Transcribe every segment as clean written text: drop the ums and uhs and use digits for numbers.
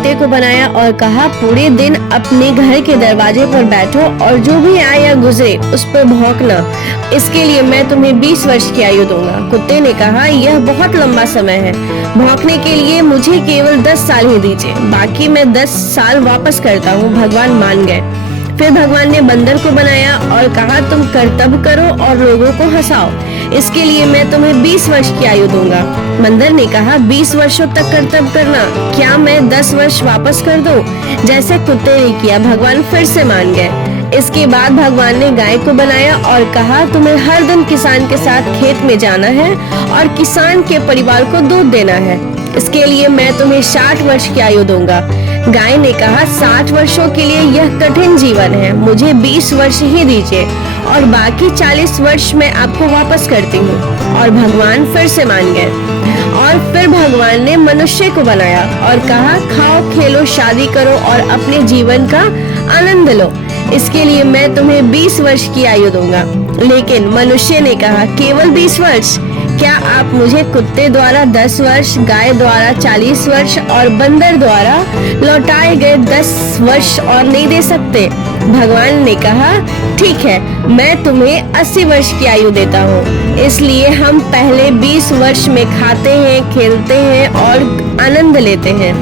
कुत्ते को बनाया और कहा, पूरे दिन अपने घर के दरवाजे पर बैठो और जो भी आए या गुजरे उस पर भौंकना। इसके लिए मैं तुम्हें 20 वर्ष की आयु दूंगा। कुत्ते ने कहा, यह बहुत लंबा समय है, भौंकने के लिए मुझे केवल 10 साल ही दीजिए, बाकी मैं 10 साल वापस करता हूँ। भगवान मान गए। फिर भगवान ने बंदर को बनाया और कहा, तुम कर्तव्य करो और लोगों को हंसाओ, इसके लिए मैं तुम्हें 20 वर्ष की आयु दूंगा। बंदर ने कहा, 20 वर्षों तक कर्तव्य करना, क्या मैं 10 वर्ष वापस कर दूं? जैसे कुत्ते ने किया। भगवान फिर से मान गए। इसके बाद भगवान ने गाय को बनाया और कहा, तुम्हें हर दिन किसान के साथ खेत में जाना है और किसान के परिवार को दूध देना है, इसके लिए मैं तुम्हें 60 वर्ष की आयु दूंगा। गाय ने कहा, 60 वर्षों के लिए यह कठिन जीवन है, मुझे 20 वर्ष ही दीजिए और बाकी 40 वर्ष मैं आपको वापस करती हूँ। और भगवान फिर से मान गए। और फिर भगवान ने मनुष्य को बनाया और कहा, खाओ, खेलो, शादी करो और अपने जीवन का आनंद लो, इसके लिए मैं तुम्हें 20 वर्ष की आयु दूंगा। लेकिन मनुष्य ने कहा, केवल 20 वर्ष? क्या आप मुझे कुत्ते द्वारा 10 वर्ष, गाय द्वारा 40 वर्ष और बंदर द्वारा लौटाए गए 10 वर्ष और नहीं दे सकते? भगवान ने कहा, ठीक है, मैं तुम्हें 80 वर्ष की आयु देता हूँ। इसलिए हम पहले 20 वर्ष में खाते हैं, खेलते हैं और आनंद लेते हैं।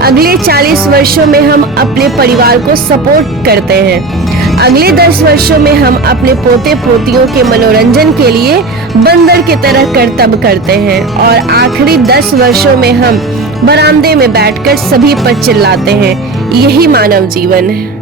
अगले 40 वर्षों में हम अपने परिवार को सपोर्ट करते हैं। अगले 10 वर्षों में हम अपने पोते पोतियों के मनोरंजन के लिए बंदर की तरह कर्तव्य करते हैं और आखिरी 10 वर्षों में हम बरामदे में बैठकर सभी पर चिल्लाते हैं। यही मानव जीवन है।